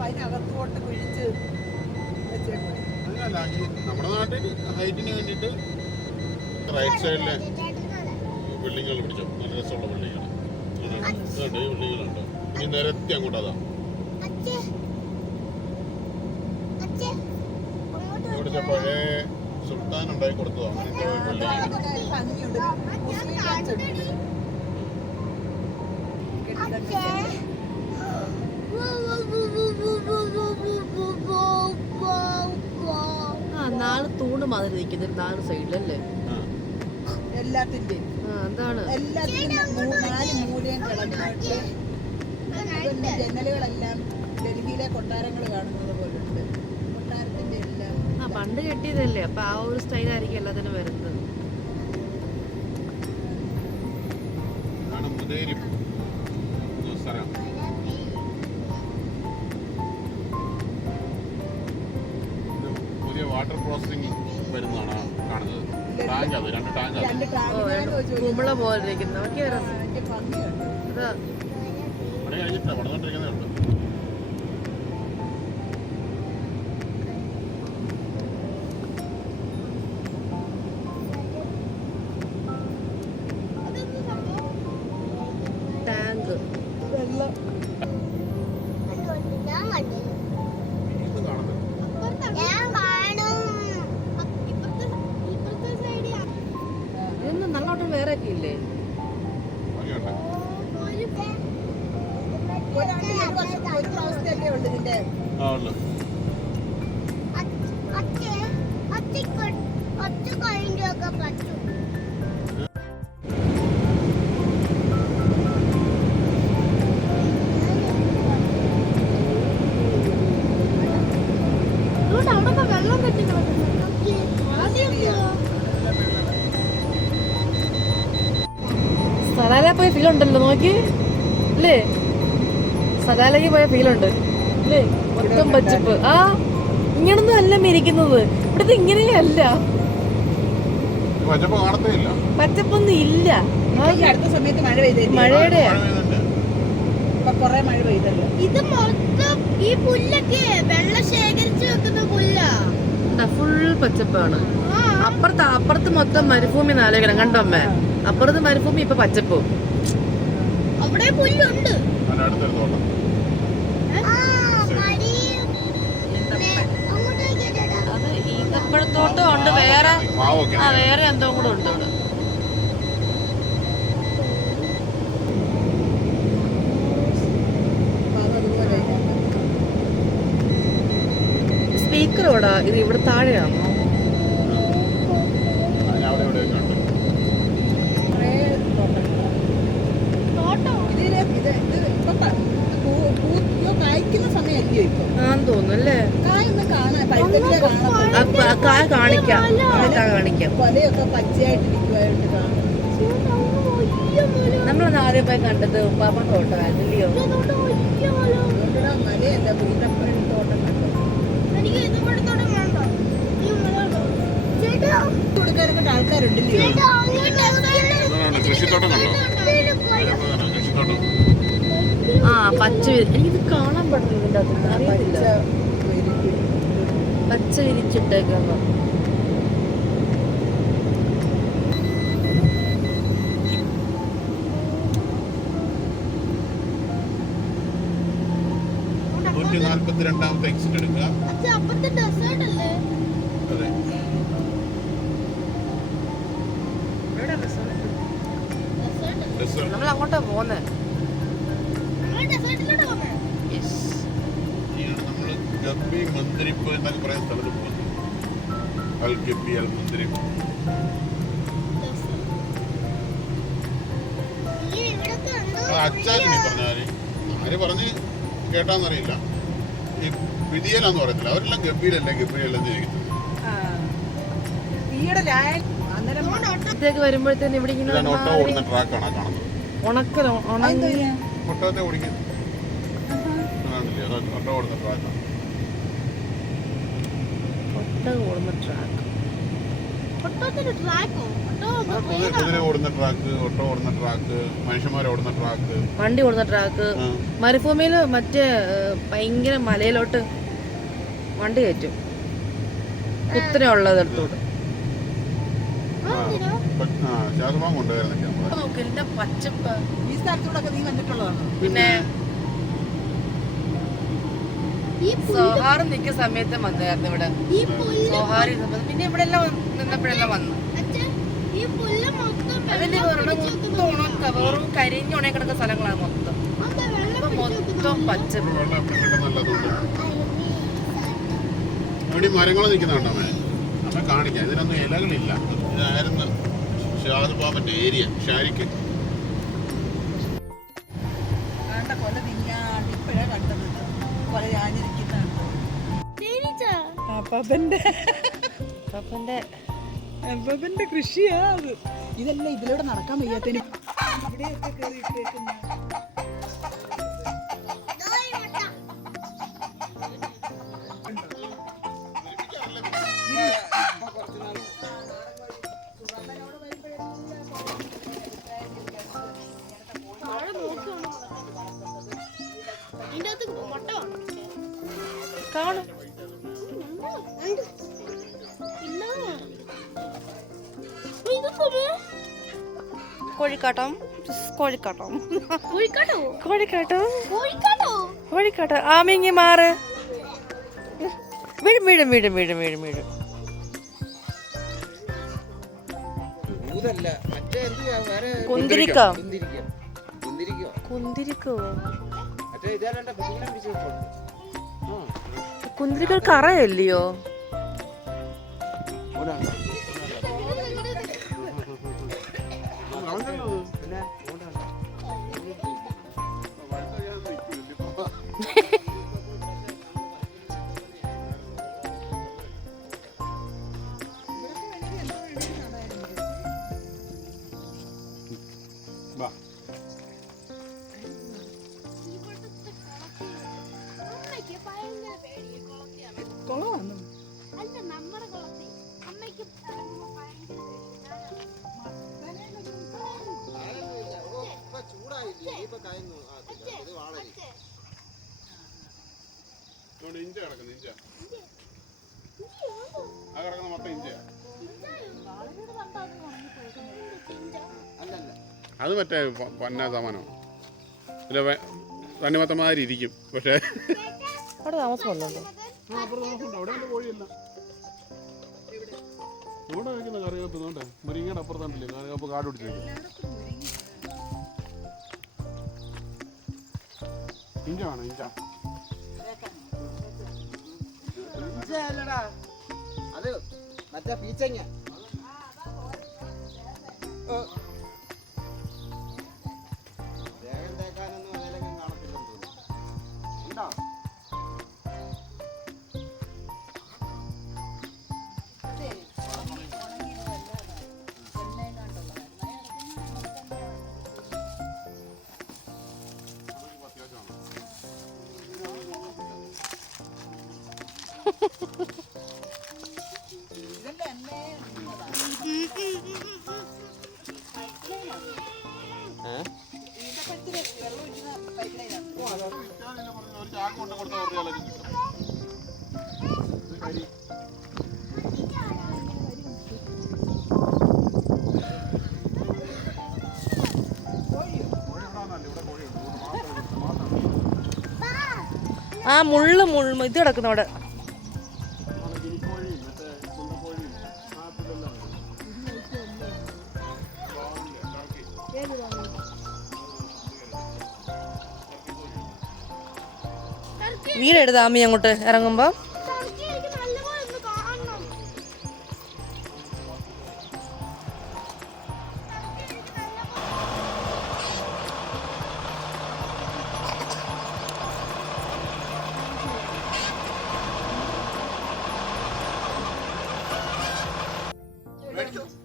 അതിനകത്തോട്ട് കുഴിച്ച് വെച്ചേക്കും ഈ നമ്മുടെ നാട്ടിൽ ഹൈറ്റിന് വേണ്ടിയിട്ട് റൈറ്റ് സൈഡിലെ ബിൽഡിങ്ങുകൾ പിടിച്ചോ. നല്ല രസമുള്ള ബിൽഡിങ്ങുകൾ ഇതുണ്ട് ഈ ബിൽഡിങ്ങുകളുണ്ട് ഇനി നിരത്തി അങ്ങോട്ട് അതാ. ഇവിടുത്തെ പഴയ സുൽത്താൻ ഉണ്ടാക്കി കൊടുത്തതാണ് അങ്ങനത്തെ ബിൽഡിംഗ് മാതിരി നിൽക്കുന്ന നാല് സൈഡിലല്ലേ? എല്ലാത്തിന്റെയും ആ എന്താണ്? മൂ- നാല് മൂലയും കിടന്നിട്ട് പിന്നെ ജനലുകളെല്ലാം ഡൽഹിയിലെ കൊട്ടാരങ്ങൾ കാണുന്നത് പോലുണ്ട്. കൊട്ടാരത്തിന്റെ എല്ലാം ആ പണ്ട് കെട്ടിയതല്ലേ? അപ്പൊ ആ ഒരു സ്റ്റൈലായിരിക്കും എല്ലാത്തിനും വരുന്നത്. ആണ് മുതേരി. സ്ഥലം. കുമ്പള പോലെ ഇരിക്കുന്നു നോക്കിയ രസം അതിന്റെ സലാല പോയ ഫീൽ ഉണ്ടല്ലോ നോക്കി. അല്ലേ സലാലയ്ക്ക് പോയ ഫീലുണ്ട് ഉണ്ട്. അല്ലേ മൊത്തം പച്ചപ്പ് ആ ഇങ്ങനൊന്നും അല്ല മേരിക്കുന്നത് ഇവിടുത്തെ ഇങ്ങനെയല്ല പച്ചപ്പൊന്നും ഇല്ല. അടുത്ത സമയത്ത് മഴ പെയ്തേ മഴയുടെ. മഴ പെയ്തല്ലോ. ഇത് മൊത്തം ഈ പുല്ലൊക്കെ വെള്ളം ശേഖരിച്ചു വെക്കുന്ന പുല്ലാ. ഫുൾ പച്ചപ്പാണ് അപ്പുറത്ത് അപ്പുറത്ത് മൊത്തം മരുഭൂമി നാലേക്കണം കണ്ടോ അമ്മേ? അപ്പുറത്ത് മരുഭൂമി ഇപ്പൊ പച്ചപ്പും അവിടെ പുല്ലുണ്ട്. അത് ഈന്തപ്പഴത്തോട്ടം ഉണ്ട് വേറെ ആ വേറെ എന്തോ കൂടെ ഉണ്ട് ഇവിടെ. സ്പീക്കർ ഇവിടെ ഇത് ഇവിടെ താഴെയാണോ അതിന് അവിടെ ഇവിടെയൊക്കെ ഉണ്ട് കാണിക്കാം. കാണിക്കാം. നമ്മളൊന്ന് ആദ്യം പോയി കണ്ടത് ഉപ്പാപ്പൻ തോട്ടമായിരുന്നില്ലയോ അതുകൊണ്ടാ മലയല്ല വീട്ടപ്പഴം തോട്ടം കണ്ടു? കൃഷിത്തോട്ടം കൃഷിത്തോട്ടം? ആ പച്ച എനിക്കിത് കാണാൻ പറ്റുന്നില്ല പച്ച നൂറ്റി നാൽപ്പത്തി രണ്ടാമത്തെ എക്സിറ്റ് എടുക്കുക അതെ. നമ്മൾ അങ്ങോട്ടാ പോന്നെ. നമ്മൾ ഗപ്പി മന്ദിരിപ്പ് എന്നൊക്കെ പറയുന്ന സ്ഥലത്ത് പോകുന്നത്. അൽ ഗപ്പി അൽ മന്ദിരിപ്പ് അച്ചാച്ചിനി പറഞ്ഞാൽ ആര് പറഞ്ഞ് കേട്ടാന്നറിയില്ല. ഈ വിധിയലാന്ന് പറയത്തില്ല. അവരെല്ലാം ഗംഭീരല്ലേ? വരുമ്പോഴത്തേന് ഇവിടെ ഇങ്ങനെ ഓട്ടോ ഓടുന്ന ട്രാക്കാണ് ആ കാണുന്നത് ഉണക്കലോ ഉണങ്ങി ഒട്ടകത്തെ ഓടിക്കുന്നത് അതാണില്ലേ അത് ഓട്ടോ ഓടുന്ന ട്രാക്കാണ് ഒട്ട ഓടുന്ന ട്രാക്ക്? കുതിര ഓടുന്ന ട്രാക്ക് ഓട്ടോ ഓടുന്ന ട്രാക്ക് മനുഷ്യന്മാർ ഓടുന്ന ട്രാക്ക്. വണ്ടി ഓടുന്ന ട്രാക്ക്. മരുഭൂമിയിൽ മരുഭൂമിയിൽ മറ്റേ ഭയങ്കര മലയിലോട്ട് വണ്ടി കയറ്റും. കുത്തനെ ഉള്ളത് എടുത്തോട്ട് പിന്നെ സോഹാർ നിൽക്കുന്ന സമയത്ത് വന്നായിരുന്നു ഇവിടെ. ഇരുന്നപ്പോ പിന്നെ ഇവിടെ എല്ലാം നിന്നപ്പോഴെല്ലാം വന്നു അച്ഛാ ഈ പുല്ല് മൊത്തം അതിന്റെ മൊത്തം ഉണക്ക വെറും കരിഞ്ഞുണങ്ങി കിടക്കുന്ന സ്ഥലങ്ങളാണ് മൊത്തം. ഇപ്പൊ മൊത്തം പച്ചപ്പ് ഇവിടെ മരങ്ങൾ നിൽക്കുന്നുണ്ടോ അമ്മേ കാണിക്കാം. ഇതിനൊന്നും ഇലകളില്ല. ഇതായിരുന്നു. ഷാദ് പാമ്പന്റെ ഏരിയ. ഷാരിക്ക് അപ്പന്റെ കൊല അപ്പന്റെ കൃഷിയാ അത്. ഇതെല്ലാം ഇതിലൂടെ നടക്കാൻ വയ്യാത്തതിന്. ഇവിടെയൊക്കെ കയറി ഇട്ടേക്കുന്ന ദോയ് കോഴിക്കാട്ടം. കോഴിക്കാട്ടം. കോഴിക്കാട്ടോ? കോഴിക്കാട്ടം. ആമിങ്ങി മാറ്. വീഴും വീഴും വീഴും വീഴും വീഴും വീഴും കുന്തിരിക്കോ. വാ. ചൂടായില്ലേ ഇപ്പൊ കായുന്നു ഇത് വാളരി ഇവിടെ ഇഞ്ച കിടക്കുന്നു ഇഞ്ച ആ കിടക്കുന്ന മൊത്തം ഇഞ്ചയാ. അല്ലല്ല അത് മറ്റേ പന്ന സാമാനോ. ഇല്ല തണ്ണിമത്തമാതിരി ഇരിക്കും പക്ഷേ അവിടെ താമസമല്ലോ ഇവിടെ കറിവേപ്പ് മുരിങ്ങയുടെ അപ്പുറത്താണ്ടല്ലേ കറിവേപ്പ് കാട് പിടിച്ച് ഇഞ്ച വേണം ഇഞ്ച അത് മറ്റേ പീച്ചങ്ങ. ആ മുള്ളു മുള്ളു. ഇത് കിടക്കുന്നു അവിടെ. വീടെടുത്ത് ആമി അങ്ങോട്ട് ഇറങ്ങുമ്പോ. ടർക്കി നല്ലപോലെ ഒന്ന് കാണണം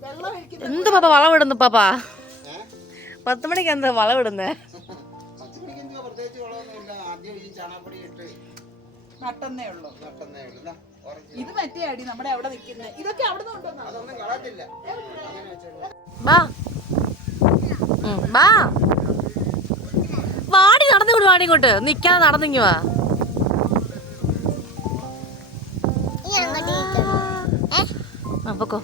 വെള്ളം ഒഴിക്കുന്ന എന്ത് പാപ്പ വളവിടുന്നു? പാപ്പ? പത്ത് മണിക്ക് എന്താ വളവിടുന്നേ നട്ടെന്നേ ഉള്ളൂ. നട്ടെന്നേ ഉള്ളൂ. ഇതാ, മറ്റേ അടി നമ്മുടെ അവിടെ നിൽക്കുന്നത് ഇതൊക്കെ അവിടെ നിന്ന് അതൊന്നും വാടി നടന്നു വിട് വാടി ഇങ്ങോട്ട്. നിക്കാതെ നടന്നിങ്ങി വാ. ഈ അങ്ങോട്ട് ആ പൊക്കോ.